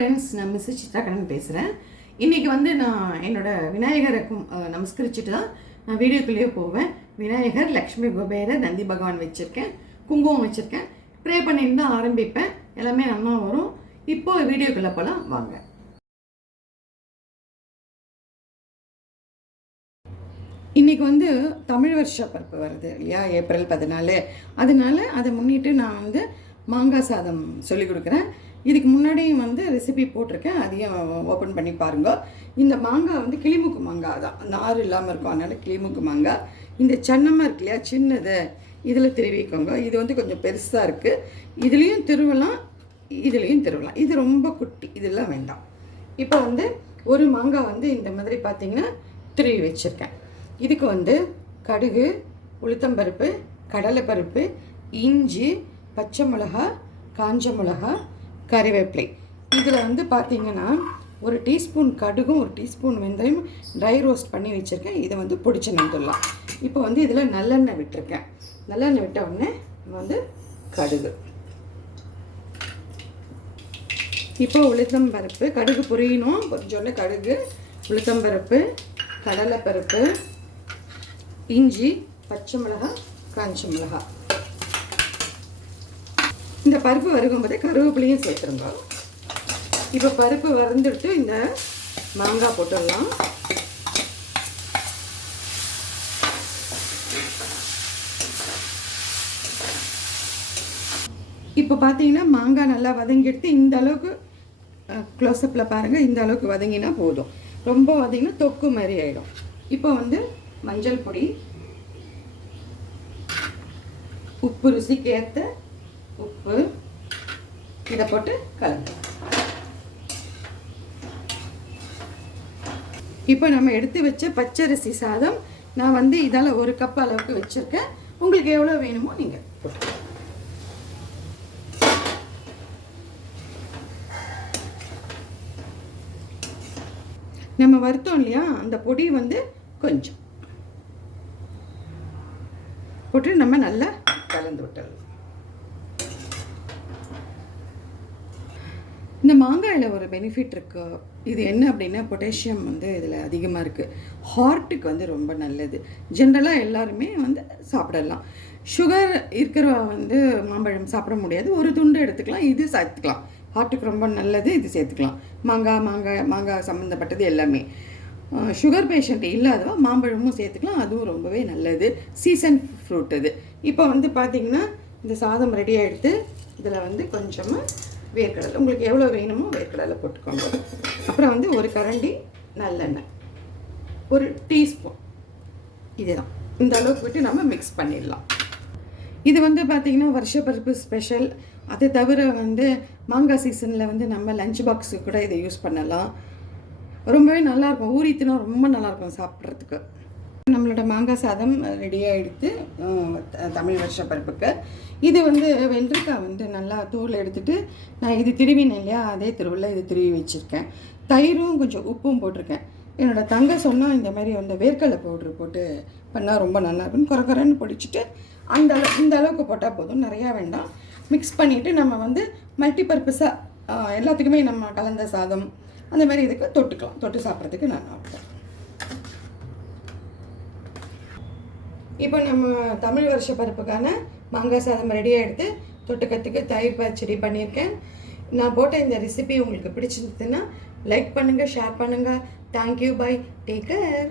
Friends, நான் miss சித்ராகண்ணன் பேசுகிறேன். இன்றைக்கி வந்து நான் என்னோடய விநாயகருக்கும் நமஸ்கரிச்சுட்டு தான் நான் வீடியோக்குள்ளேயே போவேன். விநாயகர், லக்ஷ்மி குபேரர், நந்தி பகவான் வச்சுருக்கேன், குங்குமம் வச்சுருக்கேன். ப்ரே பண்ணிட்டு தான் ஆரம்பிப்பேன். எல்லாமே நல்லா வரும். இப்போது வீடியோக்குள்ளே போகலாம் வாங்க. இன்றைக்கி வந்து தமிழ் வருஷ பிறப்பு வருது இல்லையா, ஏப்ரல் 14. அதனால அதை முன்னிட்டு நான் வந்து மாங்காய் சாதம் சொல்லிக் கொடுக்குறேன். இதுக்கு முன்னாடியும் வந்து ரெசிபி போட்டிருக்கேன், அதையும் ஓப்பன் பண்ணி பாருங்கள். இந்த மாங்காய் வந்து கிளிமுக்கு மாங்காய் தான், அந்த ஆறு இல்லாமல் இருக்கும், அதனால் கிளிமுக்கு மாங்காய். இந்த சன்னமாக இருக்கு இல்லையா, சின்னது, இதில் திருவிக்கோங்க. இது வந்து கொஞ்சம் பெருசாக இருக்குது, இதுலேயும் திருவலாம், இதுலேயும் திருவலாம். இது ரொம்ப குட்டி, இதெல்லாம் வேண்டாம். இப்போ வந்து ஒரு மாங்காய் வந்து இந்த மாதிரி பார்த்திங்கன்னா திருவி வச்சுருக்கேன். இதுக்கு வந்து கடுகு, உளுத்தம்பருப்பு, கடலைப்பருப்பு, இஞ்சி, பச்சை மிளகா, காஞ்ச மிளகா, கறிவேப்பிலை. இதில் வந்து பார்த்திங்கன்னா ஒரு டீஸ்பூன் கடுகும் ஒரு டீஸ்பூன் வெந்தயம் ட்ரை ரோஸ்ட் பண்ணி வச்சுருக்கேன். இதை வந்து பொடிச்சு நந்துடலாம். இப்போ வந்து இதில் நல்லெண்ணெய் விட்டுருக்கேன். நல்லெண்ணெய் விட்ட உடனே வந்து கடுகு, இப்போ உளுத்தம்பருப்பு, கடுகு பொரியணும், கொஞ்சோண்டு கடுகு, உளுத்தம்பருப்பு, கடலைப்பருப்பு, இஞ்சி, பச்சை மிளகா, காஞ்ச மிளகா. இந்த பருப்பு வறுக்கும் போதே கருவேப்பிலையும் சேர்த்துருங்க. இப்போ பருப்பு வறுந்துட்டு இந்த மாங்காய் போட்டுடலாம். இப்போ பார்த்தீங்கன்னா மாங்காய் நல்லா வதங்கிடுத்து. இந்த அளவுக்கு க்ளோஸ்அப்பில் பாருங்கள், இந்த அளவுக்கு வதங்கினா போதும். ரொம்ப வதங்கினா தொக்கு மாதிரி ஆகிடும். இப்போ வந்து மஞ்சள் பொடி, உப்பு, ருசிக்கு ஏற்ற உப்பு, இதை போட்டு கலந்து. இப்போ நம்ம எடுத்து வச்ச பச்சரிசி சாதம் நான் வந்து இதால் 1 கப் அளவுக்கு வச்சுருக்கேன். உங்களுக்கு எவ்வளோ வேணுமோ நீங்கள் போட்டு. நம்ம வறுத்தோம் இல்லையா, அந்த பொடி வந்து கொஞ்சம் போட்டு நம்ம நல்லா கலந்து விட்டுடலாம். இந்த மாங்காயில் ஒரு பெனிஃபிட் இருக்குது. இது என்ன அப்படின்னா, பொட்டாசியம் வந்து இதில் அதிகமாக இருக்குது. ஹார்ட்டுக்கு வந்து ரொம்ப நல்லது. ஜென்ரலாக எல்லாருமே வந்து சாப்பிடலாம். சுகர் இருக்கிறவ வந்து மாம்பழம் சாப்பிட முடியாது, ஒரு துண்டு எடுத்துக்கலாம், இது சேர்த்துக்கலாம். ஹார்ட்டுக்கு ரொம்ப நல்லது, இது சேர்த்துக்கலாம். மாங்காய் சம்மந்தப்பட்டது எல்லாமே. சுகர் பேஷண்ட் இல்லாதவா மாம்பழமும் சேர்த்துக்கலாம், அதுவும் ரொம்பவே நல்லது. சீசன் ஃப்ரூட் இது. இப்போ வந்து பார்த்திங்கன்னா இந்த சாதம் ரெடி ஆகிடுத்து. இதில் வந்து கொஞ்சமாக வேர்க்கடலை, உங்களுக்கு எவ்வளோ வேணுமோ வேர்க்கடலை போட்டுக்கோங்க. அப்புறம் வந்து ஒரு கரண்டி நல்லெண்ணெய், ஒரு டீஸ்பூன், இதுதான். இந்த அளவுக்கு விட்டு நம்ம மிக்ஸ் பண்ணிடலாம். இது வந்து பார்த்திங்கன்னா வருஷப்பருப்பு ஸ்பெஷல். அதை தவிர வந்து மாங்காய் சீசனில் வந்து நம்ம லஞ்ச் பாக்ஸுக்கு கூட இதை யூஸ் பண்ணலாம். ரொம்பவே நல்லாயிருக்கும், ஊறித்துனா ரொம்ப நல்லாயிருக்கும் சாப்பிட்றதுக்கு. நம்மளோட மாங்காய் சாதம் ரெடியாக எடுத்து தமிழ் வருஷ பருப்புக்கு. இது வந்து வெள்ளரிக்காய் வந்து நல்லா தூள் எடுத்துகிட்டு நான் இது திருவினேன் இல்லையா, அதே திருவிழா இது திருவி வச்சுருக்கேன். தயிரும் கொஞ்சம் உப்பும் போட்டிருக்கேன். என்னோடய தங்கை சொன்னால் இந்த மாதிரி வந்து வேர்க்கடலை பவுட்ரு போட்டு பண்ணால் ரொம்ப நல்லாயிருக்குன்னு குறக்குறன்னு பொடிச்சிட்டு இந்த அளவுக்கு போட்டால் போதும், நிறையா வேண்டாம். மிக்ஸ் பண்ணிவிட்டு நம்ம வந்து மல்டிபர்பஸாக எல்லாத்துக்குமே நம்ம கலந்த சாதம் அந்த மாதிரி இதுக்கு தொட்டுக்கலாம். தொட்டு சாப்பிட்றதுக்கு நல்லா இருக்கும். இப்போ நம்ம தமிழ் வருஷ பருப்புக்கான மாங்காய் சாதம் ரெடியாக எடுத்து தொட்டுக்கிறதுக்கு தயிர் பச்சடி பண்ணியிருக்கேன். நான் போட்ட இந்த ரெசிபி உங்களுக்கு பிடிச்சிருந்ததுன்னா லைக் பண்ணுங்கள், ஷேர் பண்ணுங்கள். Thank you, bye, take care.